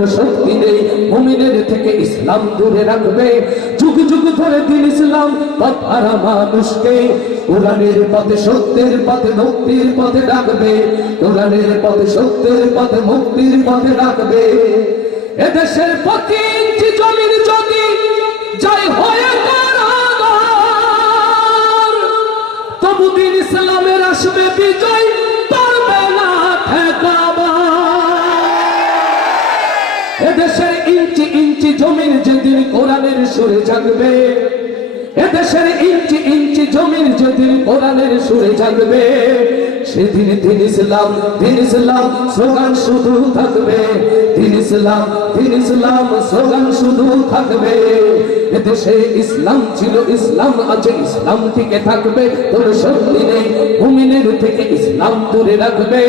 কোনো শক্তি নেই মুমিনের থেকে ইসলাম দূরে রাখবে। যুগ যুগ ধরে দিন ইসলাম পথ হারা মানুষকে কোরআনের পথে সত্যের পথে মুক্তির পথে ডাকবে। কোরআনের পথে সত্যের পথে মুক্তির পথে ডাকবে। এদেশের প্রতি ইঞ্চি জমির যদি জয় হয়ে কারাগার, তবু দিন ইসলামের আসবে বিজয়, পারবে না ঠেকাবার। এদেশের ইঞ্চি ইঞ্চি জমির যেদিন কোরআনের সুরে জাগবে, এদেশের ইঞ্চি ইঞ্চি জমির যেদিন কোরআনের সুরে জাগবে, সেদিন দিন ইসলাম স্লোগান শুধু থাকবে। দিন ইসলাম স্লোগান শুধু থাকবে। এদেশে ইসলাম ছিল, ইসলাম আছে, ইসলাম টিকে থাকবে। তোর শক্তি নেই মুমিনের থেকে ইসলাম দূরে রাখবে।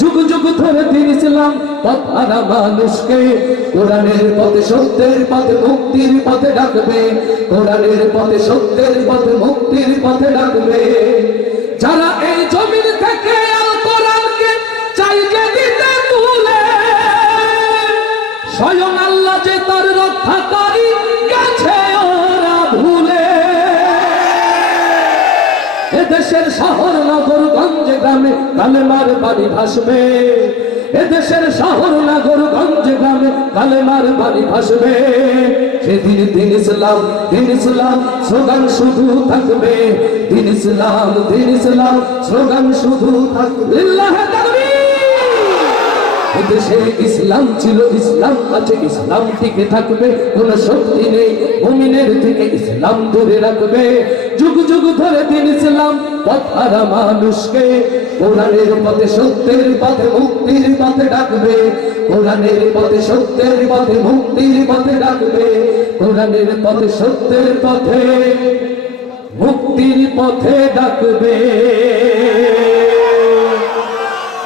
যুগ যুগ ধরে দিন ইসলাম পথ হারা মানুষকে কোরআনের পথে সত্যের পথে মুক্তির পথে ডাকবে। কোরআনের পথে সত্যের পথে মুক্তির পথে ডাকবে। যারা এই জমিন থেকে আল কোরআনকে চাইবে দিতে তুলে, স্বয়ং আল্লাহ যে তার রক্ষাকারী গেছে ওরা ভুলে। এদেশের শহর নগর গঞ্জে গ্রামে কালেমার বাণী ভাসবে। এদেশের শহর নগর গঞ্জে গ্রামে কালেমার বাণী ভাসবে। সেদিন দিন ইসলাম স্লোগান শুধু থাকবে। দিন ইসলাম স্লোগান শুধু থাকবে। লিল্লাহি তাকবীর। এদেশে ইসলাম ছিল, ইসলাম আছে, ইসলাম টিকে থাকবে। কোন শক্তি নেই মুমিনের থেকে ইসলাম দূরে রাখবে। যুগ যুগ ধরে দিন ইসলাম পথ হারা মানুষকে কোরআনের পথে সত্যের পথে মুক্তির পথে ডাকবে। কোরআনের পথে সত্যের পথে মুক্তির পথে ডাকবে। কোরআনের পথে সত্যের পথে মুক্তির পথে ডাকবে।